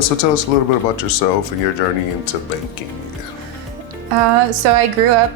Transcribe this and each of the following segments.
So tell us a little bit about yourself and your journey into banking. So I grew up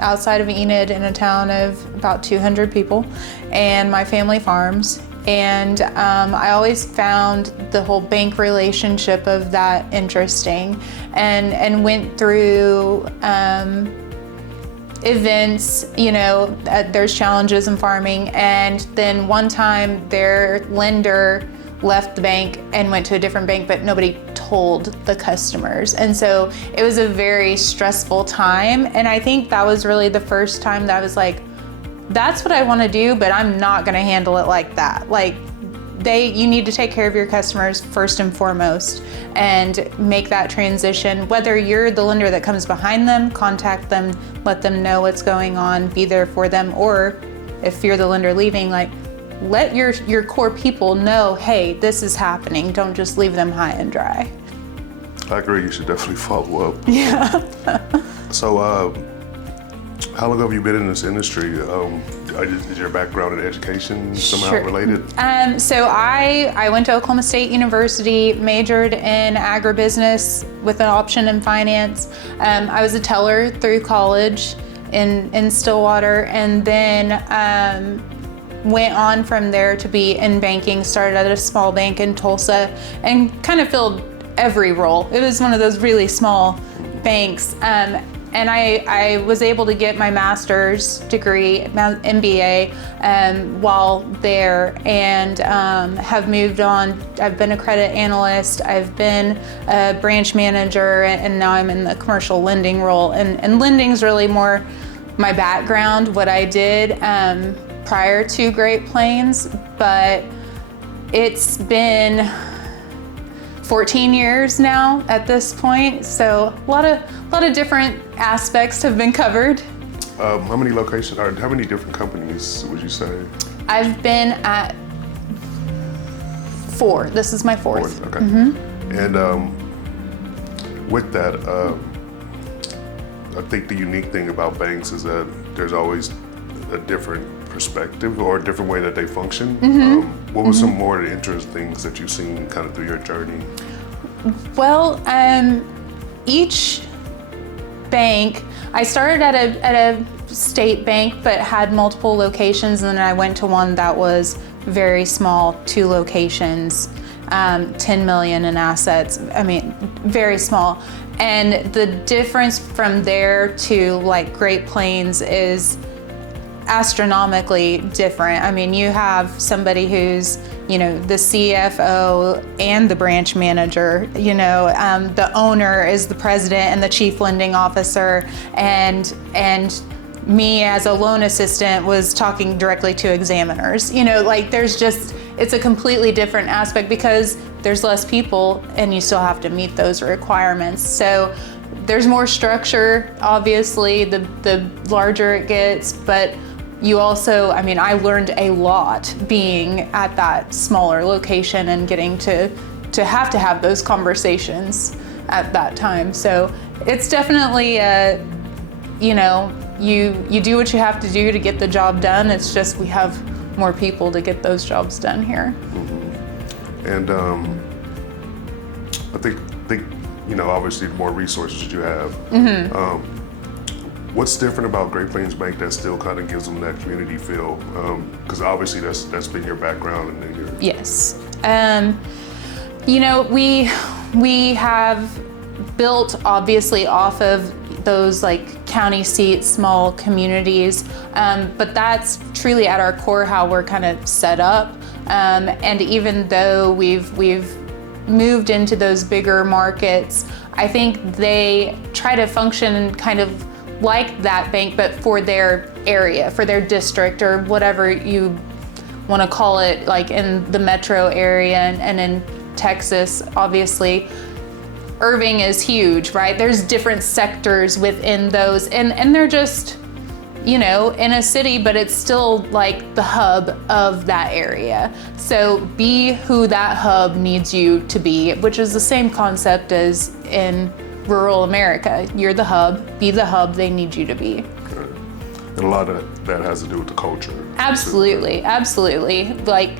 outside of Enid in a town of about 200 people, and my family farms. And I always found the whole bank relationship of that interesting, and went through events, there's challenges in farming, and then one time their lender left the bank and went to a different bank, but nobody told the customers. And so it was a very stressful time. And I think that was really the first time that I was like, that's what I want to do, but I'm not going to handle it like that. Like, you need to take care of your customers first and foremost and make that transition. Whether you're the lender that comes behind them, contact them, let them know what's going on, be there for them, or if you're the lender leaving, like, let your core people know, hey, this is happening. Don't just leave them high and dry. I agree, you should definitely follow up. Yeah. So how long have you been in this industry? Is your background in education somehow related? So I went to Oklahoma State University, majored in agribusiness with an option in finance. I was a teller through college in Stillwater, and then went on from there to be in banking, started at a small bank in Tulsa, and kind of filled every role. It was one of those really small banks. And I was able to get my master's degree, my MBA, while there, and have moved on. I've been a credit analyst, I've been a branch manager, and now I'm in the commercial lending role. And lending's really more my background, what I did prior to Great Plains, but it's been 14 years now at this point, so a lot of different aspects have been covered. How many locations, or how many different companies would you say? I've been at 4. This is my fourth. Okay. Mm-hmm. And with that, I think the unique thing about banks is that there's always a different perspective or a different way that they function. Mm-hmm. What were some more interesting things that you've seen kind of through your journey? Well, each bank, I started at a state bank but had multiple locations, and then I went to one that was very small, 2 locations, 10 million in assets. I mean, very small. And the difference from there to like Great Plains is astronomically different. I mean, you have somebody who's, the CFO and the branch manager, the owner is the president and the chief lending officer, and me as a loan assistant was talking directly to examiners. It's a completely different aspect because there's less people and you still have to meet those requirements. So there's more structure, obviously, the larger it gets, but you also, I learned a lot being at that smaller location and getting to have those conversations at that time. So it's definitely, you do what you have to do to get the job done. It's just we have more people to get those jobs done here. Mm-hmm. And I think obviously the more resources that you have, mm-hmm. What's different about Great Plains Bank that still kind of gives them that community feel? Because obviously that's been your background and your... Yes. We have built obviously off of those like county seats, small communities, but that's truly at our core how we're kind of set up. And even though we've moved into those bigger markets, I think they try to function kind of like that bank, but for their area, for their district, or whatever you want to call it, like in the metro area and in Texas, obviously. Irving is huge, right? There's different sectors within those, and they're just, in a city, but it's still like the hub of that area. So be who that hub needs you to be, which is the same concept as in rural America. You're the hub, be the hub they need you to be. Good. And a lot of that has to do with the culture. Absolutely, absolutely. Like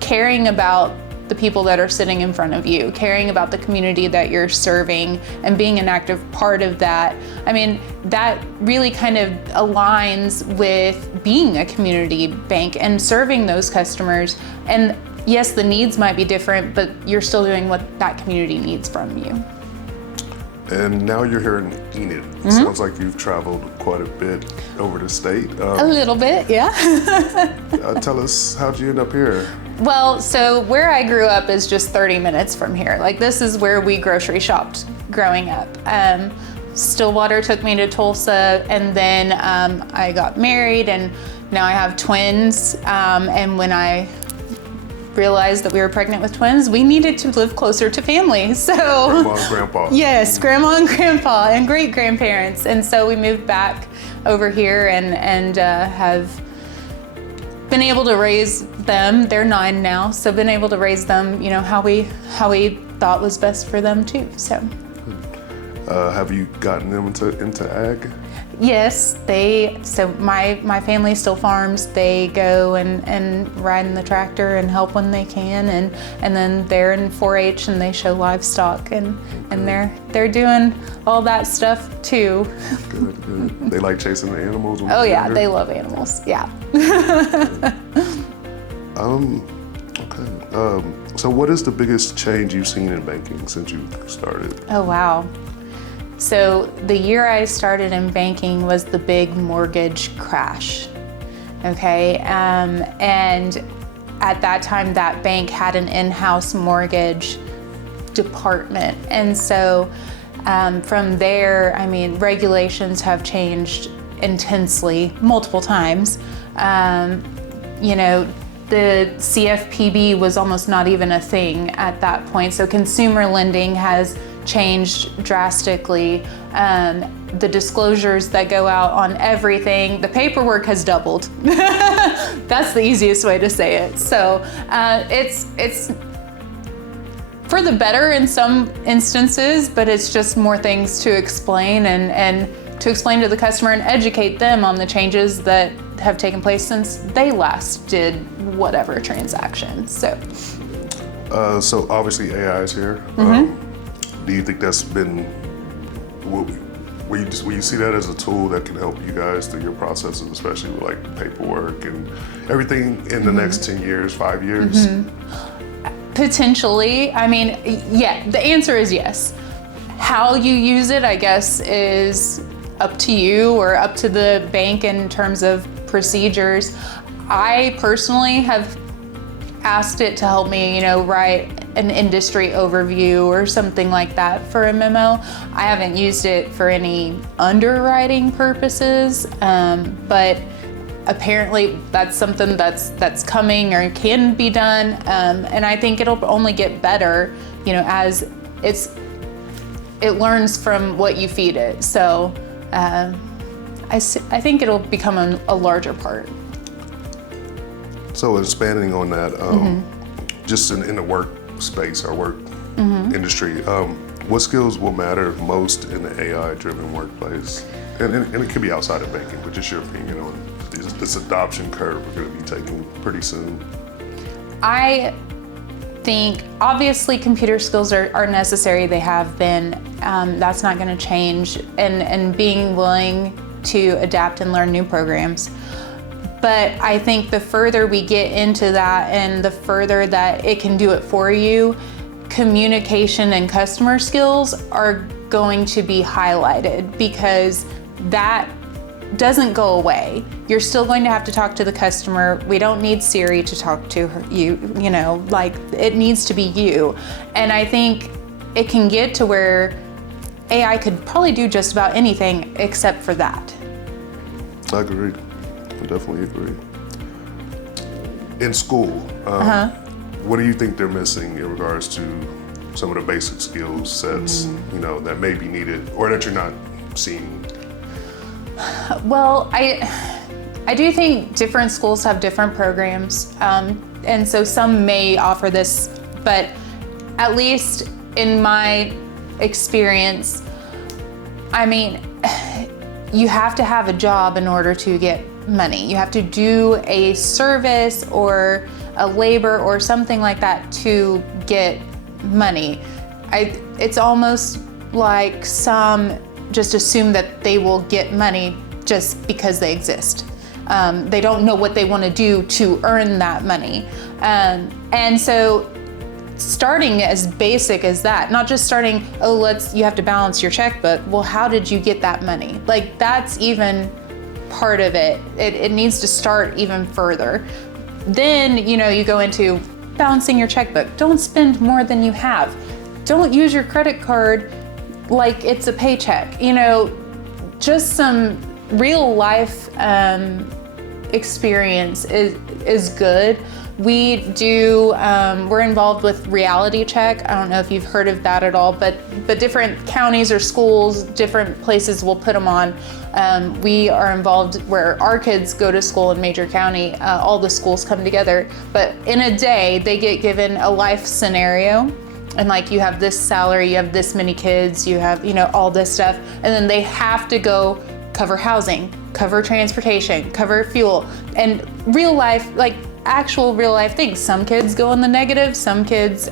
caring about the people that are sitting in front of you, caring about the community that you're serving, and being an active part of that. I mean, that really kind of aligns with being a community bank and serving those customers. And yes, the needs might be different, but you're still doing what that community needs from you. And now you're here in Enid. Sounds like you've traveled quite a bit over the state. A little bit, yeah. Tell us, how'd you end up here? Well, so where I grew up is just 30 minutes from here. Like, this is where we grocery shopped growing up. Stillwater took me to Tulsa, and then I got married, and now I have twins. And when I realized that we were pregnant with twins, we needed to live closer to family. So Grandma and Grandpa. Yes, Grandma and Grandpa and great grandparents. And so we moved back over here and have been able to raise them. They're 9 now, so been able to raise them, you know, how we thought was best for them too. So. Have you gotten them into ag? Yes, so my family still farms. They go and ride in the tractor and help when they can, and then they're in 4-H and they show livestock, and they're doing all that stuff too. Good. They like chasing the animals? Oh yeah, they love animals, yeah. Okay. So what is the biggest change you've seen in banking since you started? Oh wow. So the year I started in banking was the big mortgage crash, okay? And at that time, that bank had an in-house mortgage department. And so from there, I mean, regulations have changed intensely multiple times. You know, the CFPB was almost not even a thing at that point. So consumer lending has changed drastically. The disclosures that go out on everything, the paperwork has doubled. That's the easiest way to say it. So it's for the better in some instances, but it's just more things to explain and to explain to the customer and educate them on the changes that have taken place since they last did whatever transaction. So obviously AI is here. Do you think that's been, will you see that as a tool that can help you guys through your processes, especially with like paperwork and everything in the next 10 years, 5 years? Potentially. I mean, yeah, the answer is yes. How you use it, I guess, is up to you or up to the bank in terms of procedures. I personally have asked it to help me, you know, write an industry overview or something like that for a memo. I haven't used it for any underwriting purposes, but apparently that's something that's coming or can be done, and I think it'll only get better, you know, as it learns from what you feed it. So I think it'll become a larger part. So expanding on that, just in the workspace or work industry, what skills will matter most in the AI-driven workplace? And it could be outside of banking, but just your opinion on this adoption curve we're going to be taking pretty soon. I think obviously computer skills are necessary. They have been. That's not going to change. And being willing to adapt and learn new programs. But I think the further we get into that and the further that it can do it for you, communication and customer skills are going to be highlighted, because that doesn't go away. You're still going to have to talk to the customer. We don't need Siri to talk to you, you know, like it needs to be you. And I think it can get to where AI could probably do just about anything except for that. I agree. I definitely agree. In school, what do you think they're missing in regards to some of the basic skill sets, you know, that may be needed or that you're not seeing? Well, I do think different schools have different programs, and so some may offer this, but at least in my experience, I mean, you have to have a job in order to get money. You have to do a service or a labor or something like that to get money. It's almost like some just assume that they will get money just because they exist. They don't know what they want to do to earn that money. And so starting as basic as that, not just starting, you have to balance your checkbook. Well, how did you get that money? Like, that's even part of it. It needs to start even further. Then, you go into balancing your checkbook. Don't spend more than you have. Don't use your credit card like it's a paycheck. Just some real life experience is good. We're involved with Reality Check. I don't know if you've heard of that at all, but different counties or schools, different places will put them on. We are involved where our kids go to school in Major County. All the schools come together, but in a day they get given a life scenario. And like, you have this salary, you have this many kids, you have, all this stuff. And then they have to go cover housing, cover transportation, cover fuel, and real life, like actual real life things. Some kids go in the negative, some kids,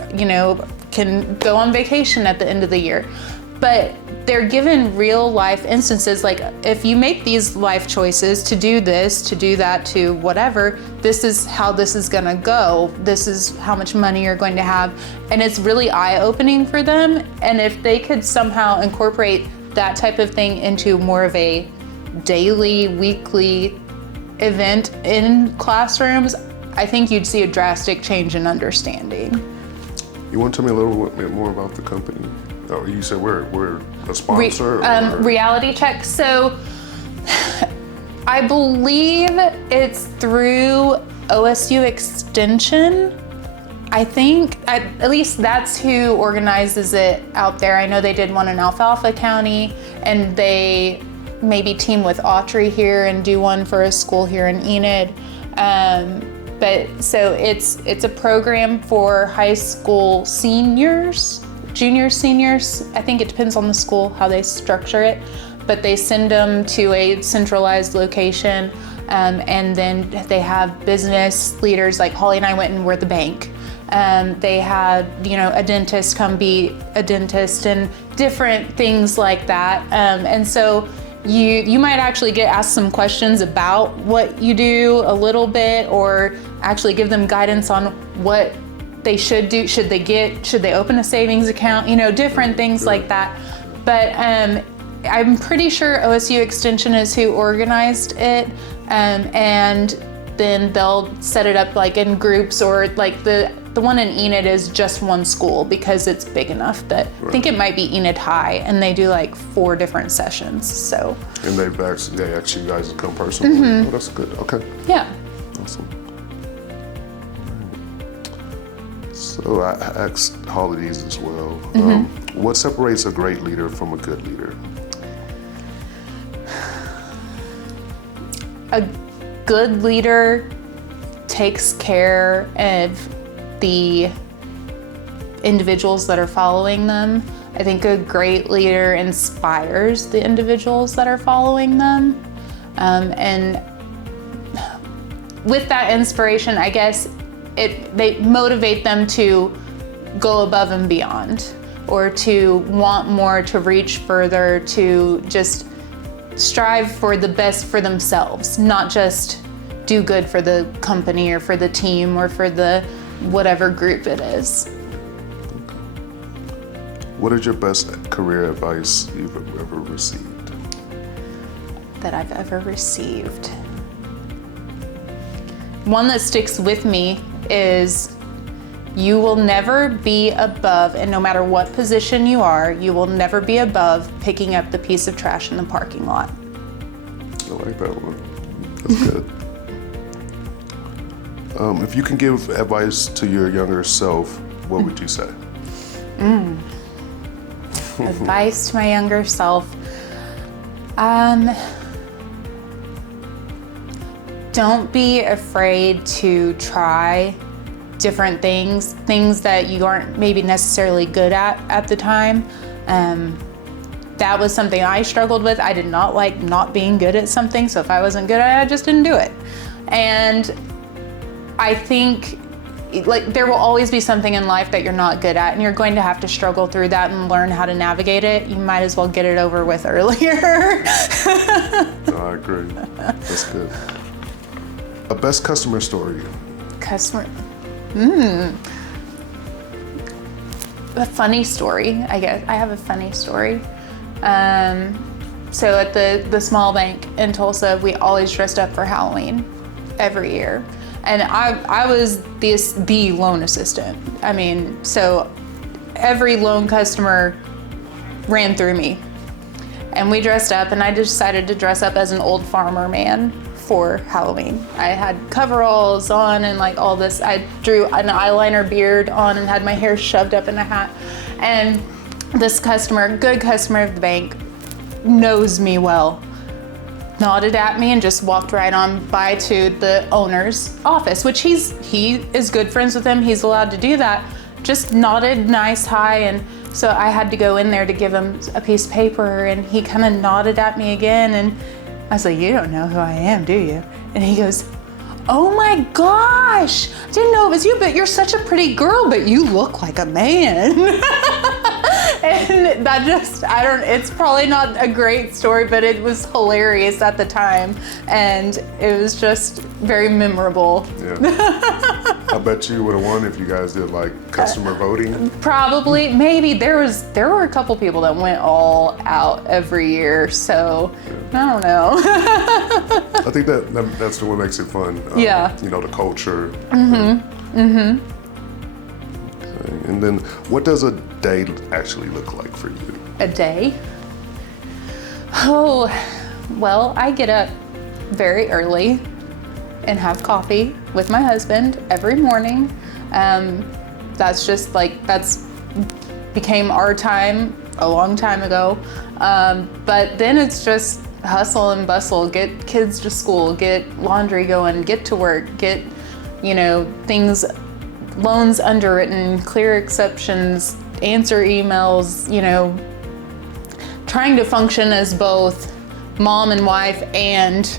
can go on vacation at the end of the year. But they're given real life instances, like, if you make these life choices to do this, to do that, to whatever, this is how this is gonna go. This is how much money you're going to have. And it's really eye-opening for them. And if they could somehow incorporate that type of thing into more of a daily, weekly event in classrooms, I think you'd see a drastic change in understanding. You want to tell me a little bit more about the company? Oh, you said we're a sponsor? Reality Check. So I believe it's through OSU Extension. I think, at least that's who organizes it out there. I know they did one in Alfalfa County, and they maybe team with Autry here and do one for a school here in Enid. But so it's a program for high school seniors, juniors, seniors. I think it depends on the school how they structure it, but they send them to a centralized location, and then they have business leaders. Like Hollie and I went and were at the bank. They had, a dentist come be a dentist and different things like that. And so you might actually get asked some questions about what you do a little bit, or actually give them guidance on what they should do. Should they open a savings account? Different things like that. But I'm pretty sure OSU Extension is who organized it. And then they'll set it up like in groups, or like the one in Enid is just one school because it's big enough that I think it might be Enid High, and they do like 4 different sessions. So. And they actually guys to come personally. Mm-hmm. Oh, that's good. Okay. Yeah. Awesome. So I asked Hollie these as well. Mm-hmm. What separates a great leader from a good leader? A good leader takes care of the individuals that are following them. I think a great leader inspires the individuals that are following them. And with that inspiration, I guess they motivate them to go above and beyond, or to want more, to reach further, to just strive for the best for themselves, not just do good for the company or for the team or for the whatever group it is. What is your best career advice you've ever received? That I've ever received. One that sticks with me is, you will never be above, and no matter what position you are, you will never be above picking up the piece of trash in the parking lot. I like that one. That's good. If you can give advice to your younger self, what would you say? Advice to my younger self. Don't be afraid to try different things that you aren't maybe necessarily good at the time. that was something I struggled with. I did not like not being good at something. So if I wasn't good at it, I just didn't do it. And I think like there will always be something in life that you're not good at, and you're going to have to struggle through that and learn how to navigate it. You might as well get it over with earlier. No, I agree. That's good. A best customer story. A funny story, I guess. I have a funny story. So at the small bank in Tulsa, we always dressed up for Halloween every year. And I was the loan assistant. I mean, so every loan customer ran through me. And we dressed up, and I decided to dress up as an old farmer man for Halloween. I had coveralls on and like all this. I drew an eyeliner beard on and had my hair shoved up in a hat. And this customer, good customer of the bank, knows me well, nodded at me and just walked right on by to the owner's office, which he is good friends with him. He's allowed to do that. Just nodded, nice, hi. And so I had to go in there to give him a piece of paper, and he kind of nodded at me again. And I was like, "You don't know who I am, do you?" And he goes, "Oh my gosh, I didn't know it was you, but you're such a pretty girl, but you look like a man." And that just, it's probably not a great story, but it was hilarious at the time. And it was just very memorable. Yeah. I bet you would have won if you guys did like customer voting. Probably, maybe. There were a couple people that went all out every year, so yeah. I don't know. I think that's what makes it fun. Yeah. You know, the culture. Okay. And then what does a day actually look like for you? A day? Oh, well, I get up very early and have coffee with my husband every morning. That's just like, that's became our time a long time ago. But then it's just hustle and bustle, get kids to school, get laundry going, get to work, get, things, loans underwritten, clear exceptions, answer emails, trying to function as both mom and wife and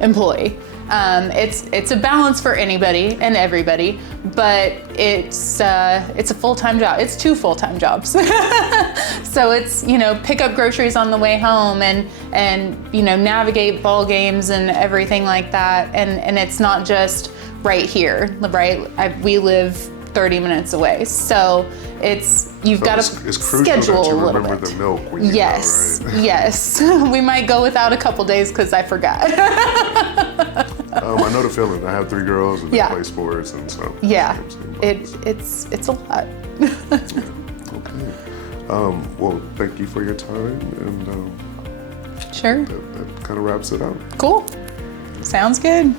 employee. It's a balance for anybody and everybody, but it's a full-time job. It's 2 full-time jobs. So it's, pick up groceries on the way home and navigate ball games and everything like that. And it's not just right here, right? We live 30 minutes away. So you've got to schedule a little bit. The milk when you yes, go, right? Yes. We might go without a couple days because I forgot. I know the feeling. I have 3 girls and they play sports, and so it's a lot. Okay. Well, thank you for your time, and sure. That kind of wraps it up. Cool. Sounds good.